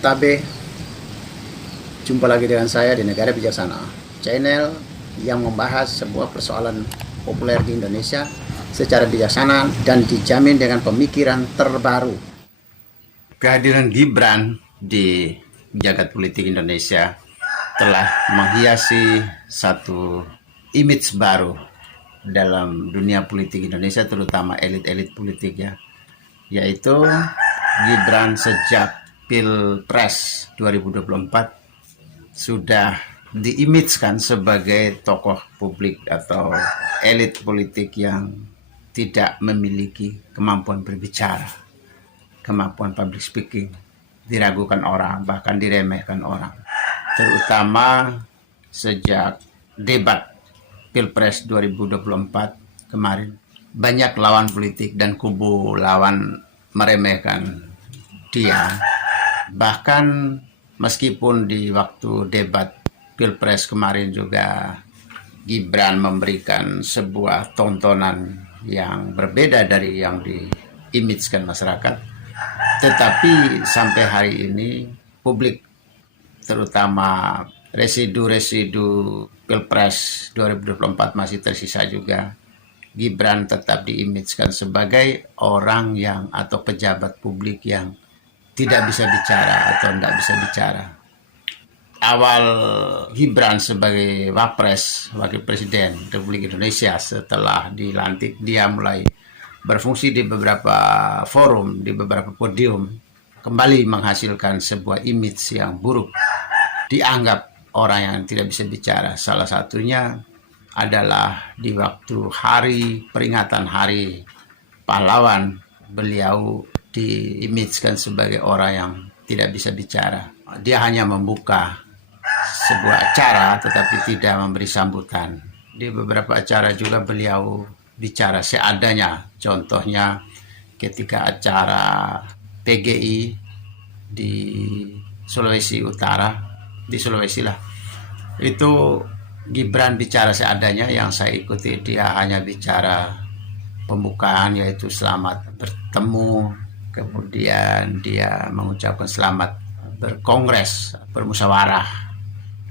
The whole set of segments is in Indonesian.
Tabe, jumpa lagi dengan saya di Negara Bijaksana, channel yang membahas sebuah persoalan populer di Indonesia secara bijaksana dan dijamin dengan pemikiran terbaru. Kehadiran Gibran di jagat politik Indonesia telah menghiasi satu image baru dalam dunia politik Indonesia, terutama elit-elit politik ya, yaitu Gibran sejak Pilpres 2024 sudah diimage-kan sebagai tokoh publik atau elit politik yang tidak memiliki kemampuan berbicara, kemampuan public speaking, diragukan orang, bahkan diremehkan orang. Terutama sejak debat Pilpres 2024 kemarin, banyak lawan politik dan kubu lawan meremehkan dia. Bahkan meskipun di waktu debat Pilpres kemarin juga Gibran memberikan sebuah tontonan yang berbeda dari yang diimage-kan masyarakat, tetapi sampai hari ini publik, terutama residu-residu Pilpres 2024 masih tersisa juga. Gibran tetap diimage-kan sebagai orang yang atau pejabat publik yang tidak bisa bicara atau tidak bisa bicara. Awal Gibran sebagai Wapres, Wakil Presiden Republik Indonesia setelah dilantik, dia mulai berfungsi di beberapa forum, di beberapa podium, kembali menghasilkan sebuah image yang buruk. Dianggap orang yang tidak bisa bicara. Salah satunya adalah di waktu peringatan Hari Pahlawan, beliau diimage-kan sebagai orang yang tidak bisa bicara. Dia hanya membuka sebuah acara tetapi tidak memberi sambutan. Di beberapa acara juga beliau bicara seadanya. Contohnya ketika acara PGI di Sulawesi Utara, di Sulawesi lah, itu Gibran bicara seadanya. Yang saya ikuti, dia hanya bicara pembukaan, yaitu selamat bertemu, kemudian dia mengucapkan selamat berkongres, bermusyawarah,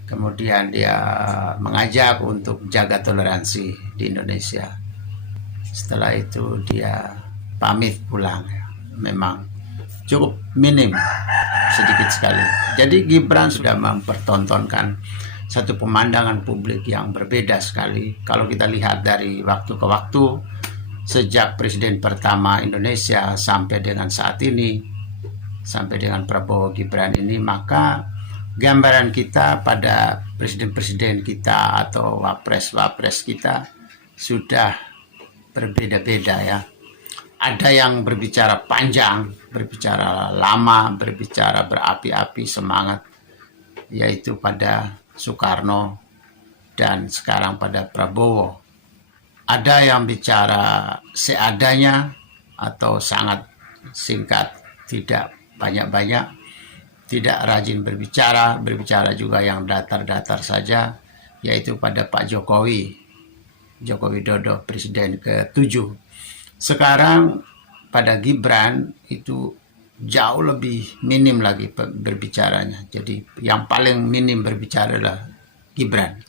kemudian dia mengajak untuk jaga toleransi di Indonesia. Setelah itu dia pamit pulang. Memang cukup minim, sedikit sekali. Jadi Gibran sudah mempertontonkan satu pemandangan publik yang berbeda sekali. Kalau kita lihat dari waktu ke waktu, sejak presiden pertama Indonesia sampai dengan saat ini, sampai dengan Prabowo Gibran ini, maka gambaran kita pada presiden-presiden kita atau wapres-wapres kita sudah berbeda-beda ya. Ada yang berbicara panjang, berbicara lama, berbicara berapi-api semangat, yaitu pada Soekarno dan sekarang pada Prabowo. Ada yang bicara seadanya atau sangat singkat, tidak banyak-banyak, tidak rajin berbicara juga yang datar-datar saja, yaitu pada Pak Jokowi, Joko Widodo, Presiden ke-7. Sekarang pada Gibran itu jauh lebih minim lagi berbicaranya. Jadi yang paling minim berbicara adalah Gibran.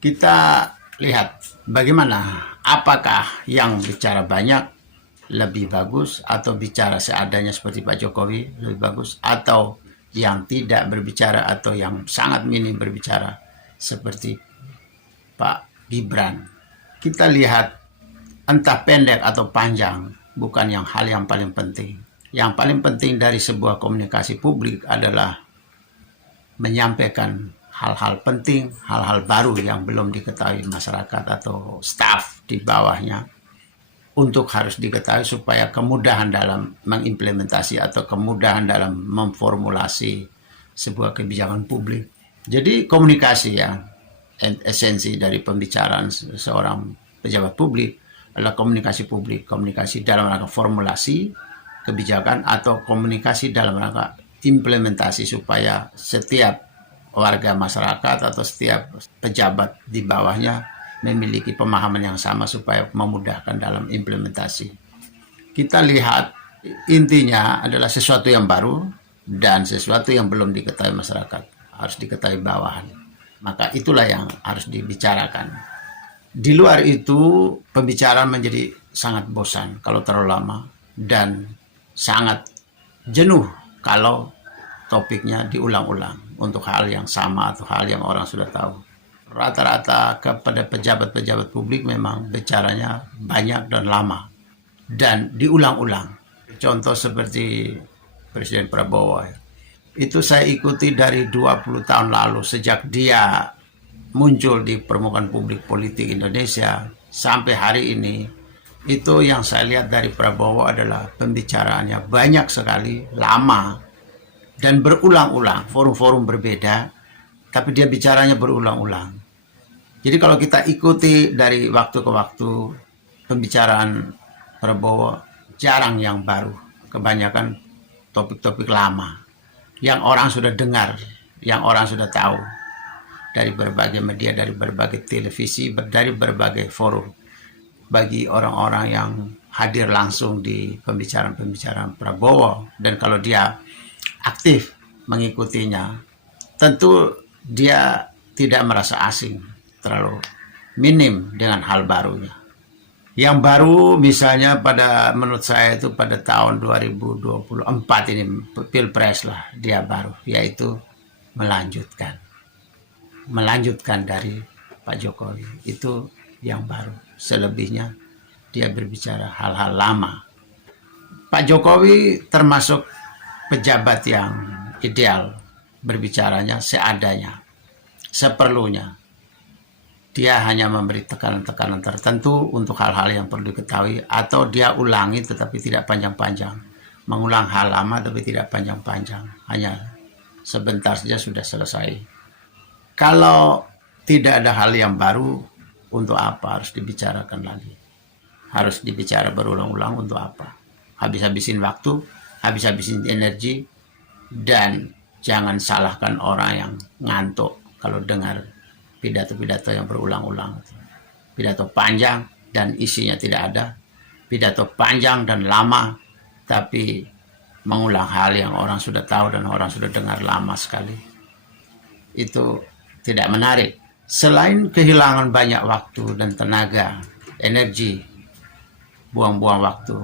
Kita lihat bagaimana, apakah yang bicara banyak lebih bagus atau bicara seadanya seperti Pak Jokowi lebih bagus, atau yang tidak berbicara atau yang sangat minim berbicara seperti Pak Gibran. Kita lihat entah pendek atau panjang bukan hal yang paling penting. Yang paling penting dari sebuah komunikasi publik adalah menyampaikan hal-hal penting, hal-hal baru yang belum diketahui masyarakat atau staf di bawahnya, untuk harus diketahui supaya kemudahan dalam mengimplementasi atau kemudahan dalam memformulasi sebuah kebijakan publik. Jadi komunikasi ya, esensi dari pembicaraan seorang pejabat publik adalah komunikasi publik, komunikasi dalam rangka formulasi kebijakan atau komunikasi dalam rangka implementasi supaya setiap warga masyarakat atau setiap pejabat di bawahnya memiliki pemahaman yang sama supaya memudahkan dalam implementasi. Kita lihat intinya adalah sesuatu yang baru, dan sesuatu yang belum diketahui masyarakat harus diketahui bawahan. Maka itulah yang harus dibicarakan. Di luar itu, pembicaraan menjadi sangat bosan kalau terlalu lama dan sangat jenuh kalau topiknya diulang-ulang untuk hal yang sama atau hal yang orang sudah tahu. Rata-rata kepada pejabat-pejabat publik memang bicaranya banyak dan lama dan diulang-ulang. Contoh seperti Presiden Prabowo, itu saya ikuti dari 20 tahun lalu sejak dia muncul di permukaan publik politik Indonesia sampai hari ini. Itu yang saya lihat dari Prabowo adalah pembicaraannya banyak sekali, lama, dan berulang-ulang, forum-forum berbeda, tapi dia bicaranya berulang-ulang. Jadi kalau kita ikuti dari waktu ke waktu, pembicaraan Prabowo jarang yang baru, kebanyakan topik-topik lama, yang orang sudah dengar, yang orang sudah tahu, dari berbagai media, dari berbagai televisi, dari berbagai forum. Bagi orang-orang yang hadir langsung di pembicaraan-pembicaraan Prabowo, dan kalau dia aktif mengikutinya, tentu dia tidak merasa asing, terlalu minim dengan hal barunya. Yang baru misalnya menurut saya itu pada tahun 2024 ini, Pilpres lah, dia baru, yaitu melanjutkan dari Pak Jokowi. Itu yang baru. Selebihnya dia berbicara hal-hal lama. Pak Jokowi termasuk pejabat yang ideal, berbicaranya seadanya, seperlunya. Dia hanya memberi tekanan-tekanan tertentu untuk hal-hal yang perlu diketahui, atau dia ulangi tetapi tidak panjang-panjang. Mengulang hal lama tapi tidak panjang-panjang. Hanya sebentar saja sudah selesai. Kalau tidak ada hal yang baru, untuk apa harus dibicarakan lagi? Harus dibicara berulang-ulang untuk apa? Habis-habisin waktu, habis-habisin energi, dan jangan salahkan orang yang ngantuk kalau dengar pidato-pidato yang berulang-ulang. Pidato panjang dan isinya tidak ada. Pidato panjang dan lama, tapi mengulang hal yang orang sudah tahu dan orang sudah dengar lama sekali. Itu tidak menarik. Selain kehilangan banyak waktu dan tenaga, energi, buang-buang waktu.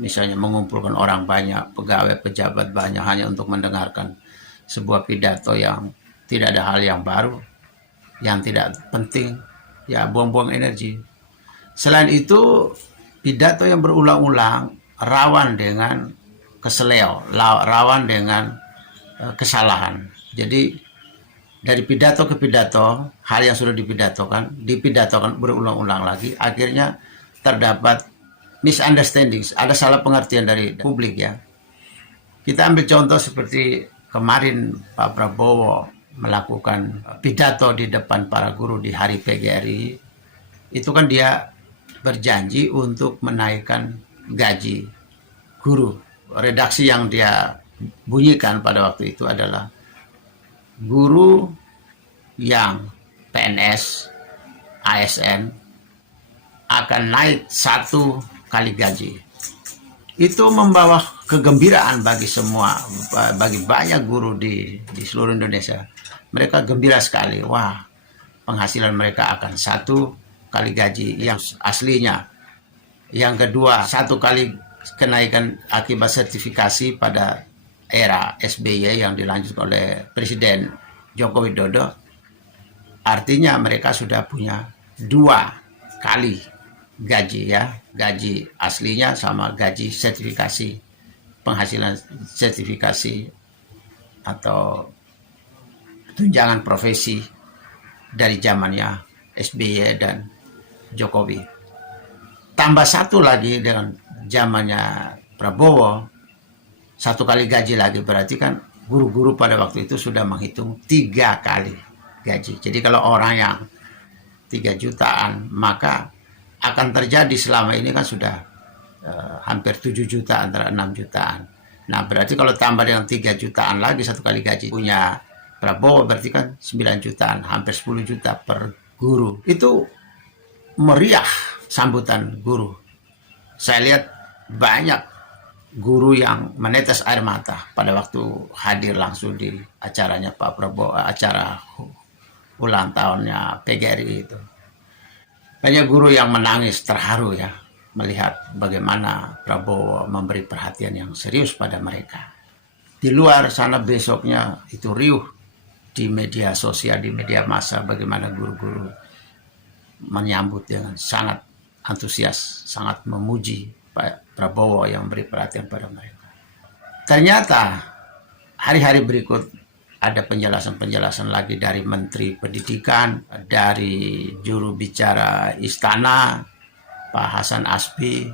Misalnya mengumpulkan orang banyak, pegawai, pejabat banyak hanya untuk mendengarkan sebuah pidato yang tidak ada hal yang baru, yang tidak penting, ya buang-buang energi. Selain itu, pidato yang berulang-ulang rawan dengan keseleo, rawan dengan kesalahan. Jadi dari pidato ke pidato, hal yang sudah dipidatokan berulang-ulang lagi, akhirnya terdapat misunderstanding, ada salah pengertian dari publik ya. Kita ambil contoh seperti kemarin Pak Prabowo melakukan pidato di depan para guru di Hari PGRI, itu kan dia berjanji untuk menaikkan gaji guru. Redaksi yang dia bunyikan pada waktu itu adalah guru yang PNS, ASN akan naik 1 kali gaji. Itu membawa kegembiraan bagi banyak guru di seluruh Indonesia. Mereka gembira sekali. Wah, penghasilan mereka akan 1 kali gaji yang aslinya. Yang kedua, 1 kali kenaikan akibat sertifikasi pada era SBY yang dilanjutkan oleh Presiden Joko Widodo. Artinya mereka sudah punya 2 kali gaji ya. Gaji aslinya sama gaji sertifikasi, penghasilan sertifikasi atau tunjangan profesi dari zamannya SBY dan Jokowi. Tambah 1 lagi dengan zamannya Prabowo, 1 kali gaji lagi, berarti kan guru-guru pada waktu itu sudah menghitung 3 kali gaji. Jadi kalau orang yang 3 jutaan, maka akan terjadi selama ini kan sudah hampir 7 juta, antara 6 jutaan. Nah berarti kalau tambah dengan 3 jutaan lagi 1 kali gaji punya Prabowo, berarti kan 9 jutaan, hampir 10 juta per guru. Itu meriah sambutan guru. Saya lihat banyak guru yang menetes air mata pada waktu hadir langsung di acaranya Pak Prabowo, acara ulang tahunnya PGRI itu. Banyak guru yang menangis terharu ya melihat bagaimana Prabowo memberi perhatian yang serius pada mereka. Di luar sana besoknya itu riuh di media sosial, di media massa, bagaimana guru-guru menyambut dengan sangat antusias, sangat memuji Pak Prabowo yang memberi perhatian pada mereka. Ternyata hari-hari berikut ada penjelasan-penjelasan lagi dari Menteri Pendidikan, dari juru bicara Istana, Pak Hasan Asbi.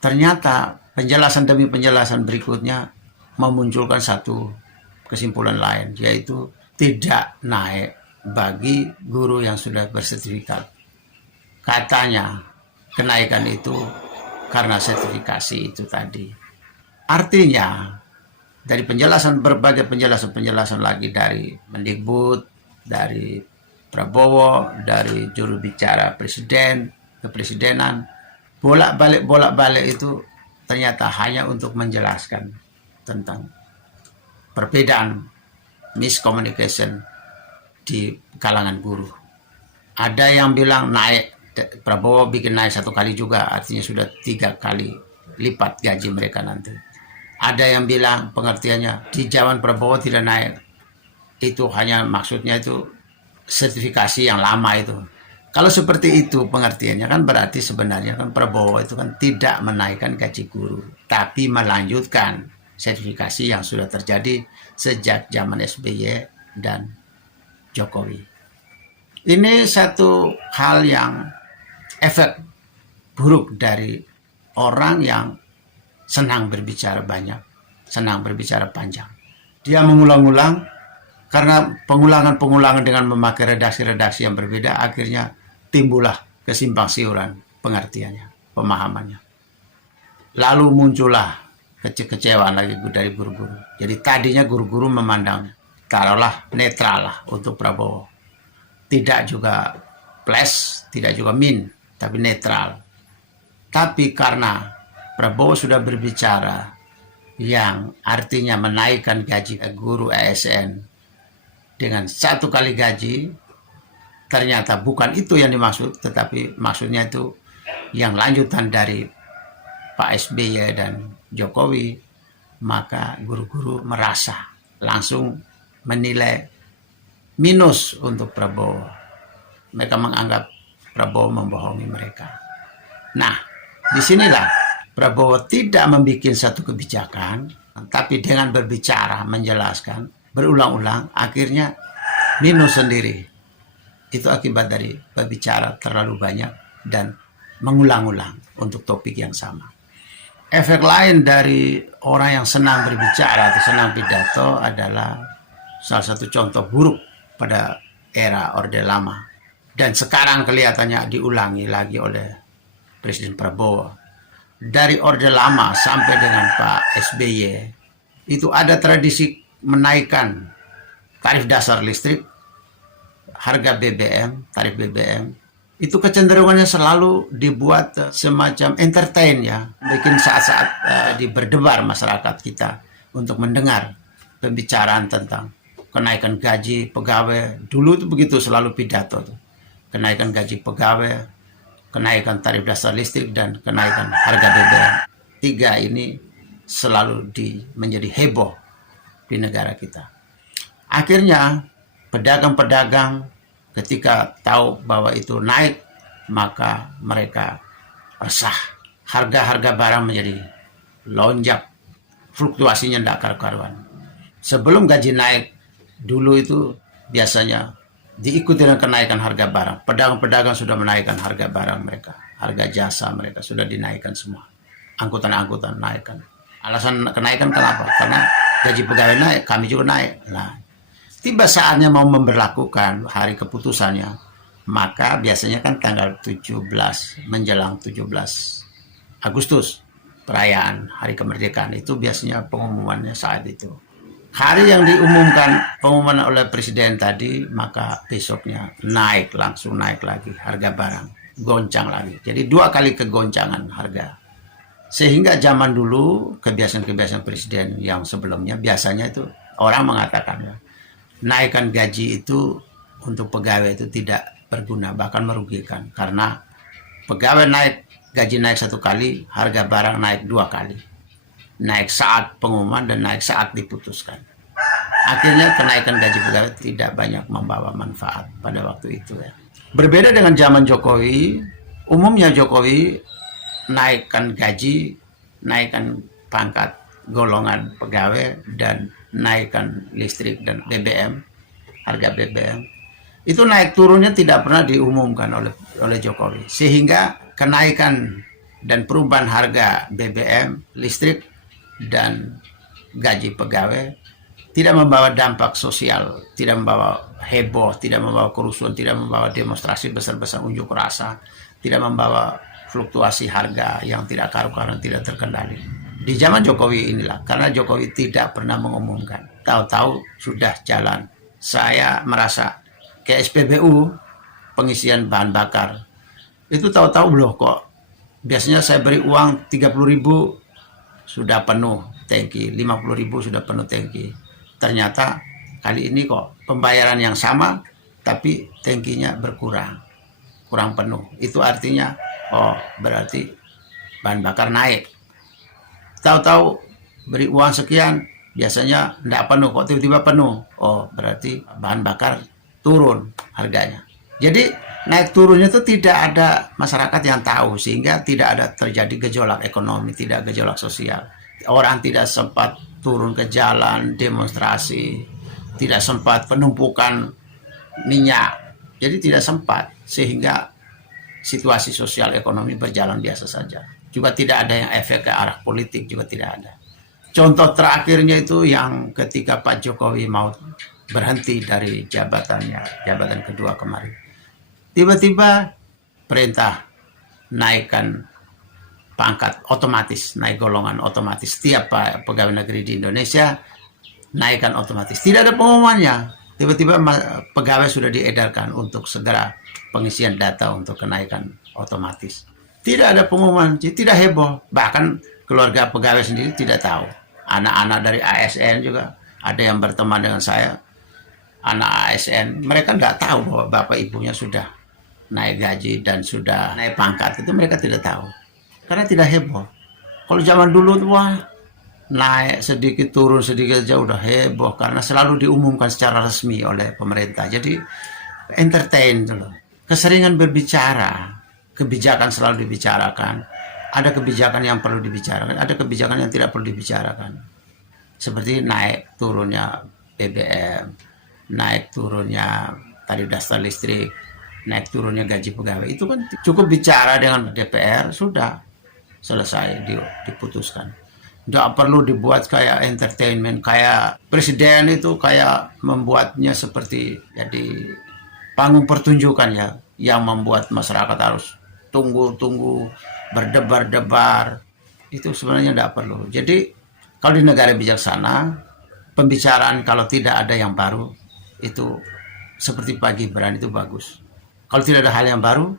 Ternyata penjelasan demi penjelasan berikutnya memunculkan satu kesimpulan lain, yaitu tidak naik bagi guru yang sudah bersertifikat. Katanya kenaikan itu karena sertifikasi itu tadi. Artinya dari berbagai penjelasan lagi dari Mendikbud, dari Prabowo, dari juru bicara presiden, kepresidenan, bolak-balik itu ternyata hanya untuk menjelaskan tentang perbedaan miscommunication di kalangan guru. Ada yang bilang naik, Prabowo bikin naik 1 kali juga, artinya sudah 3 kali lipat gaji mereka nanti. Ada yang bilang pengertiannya di zaman Prabowo tidak naik, itu hanya maksudnya itu sertifikasi yang lama itu. Kalau seperti itu pengertiannya kan berarti sebenarnya kan Prabowo itu kan tidak menaikkan gaji guru, tapi melanjutkan sertifikasi yang sudah terjadi sejak zaman SBY dan Jokowi. Ini satu hal yang efek buruk dari orang yang senang berbicara banyak, senang berbicara panjang. Dia mengulang-ulang, karena pengulangan-pengulangan dengan memakai redaksi-redaksi yang berbeda, akhirnya timbullah kesimpang siuran pengertiannya, pemahamannya. Lalu muncullah kekecewaan lagi dari guru-guru. Jadi tadinya guru-guru memandang taruhlah netral lah untuk Prabowo. Tidak juga plus, tidak juga min, tapi netral. Tapi karena Prabowo sudah berbicara yang artinya menaikkan gaji guru ASN dengan 1 kali gaji, ternyata bukan itu yang dimaksud, tetapi maksudnya itu yang lanjutan dari Pak SBY dan Jokowi, maka guru-guru merasa langsung menilai minus untuk Prabowo. Mereka menganggap Prabowo membohongi mereka. Nah, disinilah Prabowo tidak membuat satu kebijakan, tapi dengan berbicara, menjelaskan, berulang-ulang, akhirnya minus sendiri. Itu akibat dari berbicara terlalu banyak dan mengulang-ulang untuk topik yang sama. Efek lain dari orang yang senang berbicara atau senang pidato adalah salah satu contoh buruk pada era Orde Lama. Dan sekarang kelihatannya diulangi lagi oleh Presiden Prabowo. Dari Orde Lama sampai dengan Pak SBY, itu ada tradisi menaikkan tarif dasar listrik, harga BBM, tarif BBM. Itu kecenderungannya selalu dibuat semacam entertain ya, bikin saat-saat berdebar masyarakat kita untuk mendengar pembicaraan tentang kenaikan gaji pegawai. Dulu itu begitu selalu pidato tuh. Kenaikan gaji pegawai, kenaikan tarif dasar listrik, dan kenaikan harga BBM. 3 ini selalu menjadi heboh di negara kita. Akhirnya pedagang-pedagang ketika tahu bahwa itu naik, maka mereka resah. Harga-harga barang menjadi lonjak, fluktuasinya tidak karu-karuan. Sebelum gaji naik, dulu itu biasanya diikuti dengan kenaikan harga barang. Pedagang-pedagang sudah menaikkan harga barang mereka. Harga jasa mereka sudah dinaikkan semua. Angkutan-angkutan naikkan. Alasan kenaikan kenapa? Karena gaji pegawai naik, kami juga naik. Nah, tiba saatnya mau memberlakukan hari keputusannya, maka biasanya kan tanggal 17 menjelang 17 Agustus, perayaan hari kemerdekaan, itu biasanya pengumumannya saat itu. Hari yang diumumkan pengumuman oleh presiden tadi, maka besoknya langsung naik lagi harga barang, goncang lagi. Jadi 2 kali kegoncangan harga. Sehingga zaman dulu kebiasaan-kebiasaan presiden yang sebelumnya biasanya itu orang mengatakan ya, naikkan gaji itu untuk pegawai itu tidak berguna, bahkan merugikan. Karena pegawai gaji naik 1 kali, harga barang naik 2 kali. Naik saat pengumuman dan naik saat diputuskan. Akhirnya kenaikan gaji pegawai tidak banyak membawa manfaat pada waktu itu ya. Berbeda dengan zaman Jokowi, umumnya Jokowi naikkan gaji, naikkan pangkat golongan pegawai, dan naikkan listrik dan BBM, harga BBM. Itu naik turunnya tidak pernah diumumkan oleh Jokowi. Sehingga kenaikan dan perubahan harga BBM, listrik, dan gaji pegawai tidak membawa dampak sosial, tidak membawa heboh, tidak membawa kerusuhan, tidak membawa demonstrasi besar-besar unjuk rasa, tidak membawa fluktuasi harga yang tidak karu-karuan, tidak terkendali. Di zaman Jokowi inilah, karena Jokowi tidak pernah mengumumkan, tahu-tahu sudah jalan. Saya merasa ke SPBU, pengisian bahan bakar, itu tahu-tahu loh kok. Biasanya saya beri uang 30.000 sudah penuh tangki, 50.000 sudah penuh tangki. Ternyata kali ini kok pembayaran yang sama, tapi tangkinya kurang penuh. Itu artinya, oh berarti bahan bakar naik. Tahu-tahu beri uang sekian, biasanya tidak penuh, kok tiba-tiba penuh. Oh berarti bahan bakar turun harganya. Jadi naik turunnya itu tidak ada masyarakat yang tahu, sehingga tidak ada terjadi gejolak ekonomi, tidak gejolak sosial. Orang tidak sempat turun ke jalan, demonstrasi, tidak sempat penumpukan minyak. Jadi tidak sempat, sehingga situasi sosial ekonomi berjalan biasa saja. Juga tidak ada yang efek ke arah politik, juga tidak ada. Contoh terakhirnya itu yang ketika Pak Jokowi mau berhenti dari jabatan kedua kemarin. Tiba-tiba perintah naikkan pangkat otomatis, naik golongan otomatis. Setiap pegawai negeri di Indonesia naikkan otomatis. Tidak ada pengumumannya. Tiba-tiba pegawai sudah diedarkan untuk segera pengisian data untuk kenaikan otomatis. Tidak ada pengumuman, tidak heboh. Bahkan keluarga pegawai sendiri tidak tahu. Anak-anak dari ASN juga ada yang berteman dengan saya. Anak ASN, mereka nggak tahu bahwa bapak ibunya sudah naik gaji dan sudah naik pangkat. Itu mereka tidak tahu. Karena tidak heboh. Kalau zaman dulu tuh wah, naik sedikit turun sedikit aja udah heboh karena selalu diumumkan secara resmi oleh pemerintah. Jadi entertain dulu. Keseringan berbicara, kebijakan selalu dibicarakan. Ada kebijakan yang perlu dibicarakan, ada kebijakan yang tidak perlu dibicarakan. Seperti naik turunnya BBM, naik turunnya tarif dasar listrik, naik turunnya gaji pegawai. Itu kan cukup bicara dengan DPR, sudah selesai diputuskan. Tidak perlu dibuat kayak entertainment, kayak presiden itu kayak membuatnya seperti jadi panggung pertunjukan ya, yang membuat masyarakat harus tunggu-tunggu, berdebar-debar. Itu sebenarnya tidak perlu. Jadi kalau di negara bijaksana, pembicaraan kalau tidak ada yang baru, itu seperti Pak Gibran itu bagus. Kalau tidak ada hal yang baru,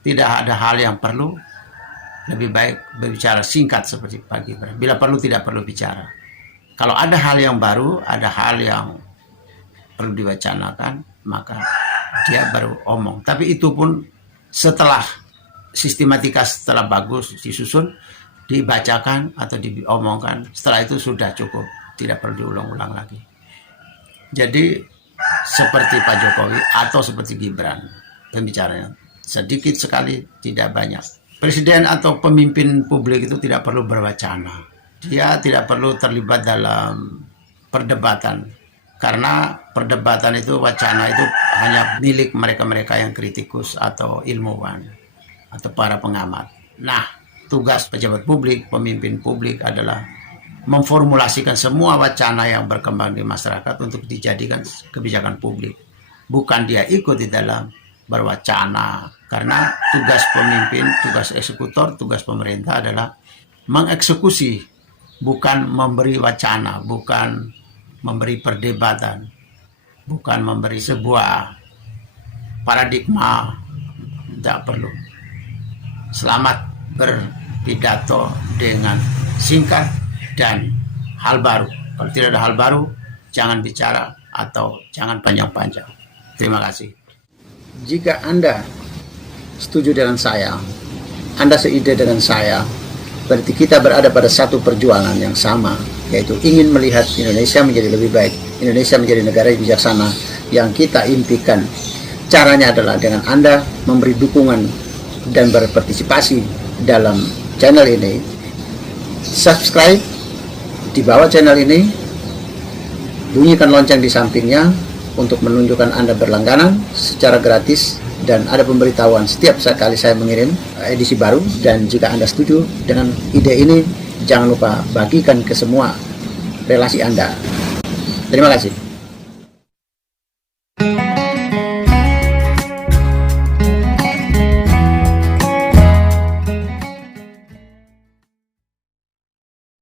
tidak ada hal yang perlu, lebih baik berbicara singkat seperti Pak Gibran. Bila perlu tidak perlu bicara. Kalau ada hal yang baru, ada hal yang perlu diwacanakan, maka dia baru omong. Tapi itu pun setelah sistematika, setelah bagus disusun, dibacakan atau diomongkan. Setelah itu sudah cukup, tidak perlu diulang-ulang lagi. Jadi seperti Pak Jokowi atau seperti Gibran, pembicaranya sedikit sekali, tidak banyak. Presiden atau pemimpin publik itu tidak perlu berwacana. Dia tidak perlu terlibat dalam perdebatan. Karena perdebatan itu, wacana itu hanya milik mereka-mereka yang kritikus atau ilmuwan atau para pengamat. Nah, tugas pejabat publik, pemimpin publik adalah memformulasikan semua wacana yang berkembang di masyarakat untuk dijadikan kebijakan publik. Bukan dia ikut di dalam berwacana. Karena tugas pemimpin, tugas eksekutor, tugas pemerintah adalah mengeksekusi, bukan memberi wacana, bukan memberi perdebatan, bukan memberi sebuah paradigma. Tidak perlu. Selamat pidato dengan singkat dan hal baru. Kalau tidak ada hal baru, jangan bicara atau jangan panjang-panjang. Terima kasih. Jika Anda setuju dengan saya, Anda seide dengan saya, berarti kita berada pada satu perjuangan yang sama, yaitu ingin melihat Indonesia menjadi lebih baik, Indonesia menjadi negara yang bijaksana yang kita impikan. Caranya adalah dengan Anda memberi dukungan dan berpartisipasi dalam channel ini. Subscribe di bawah channel ini, bunyikan lonceng di sampingnya untuk menunjukkan Anda berlangganan secara gratis, dan ada pemberitahuan setiap kali saya mengirim edisi baru. Dan jika Anda setuju dengan ide ini, jangan lupa bagikan ke semua relasi Anda. Terima kasih.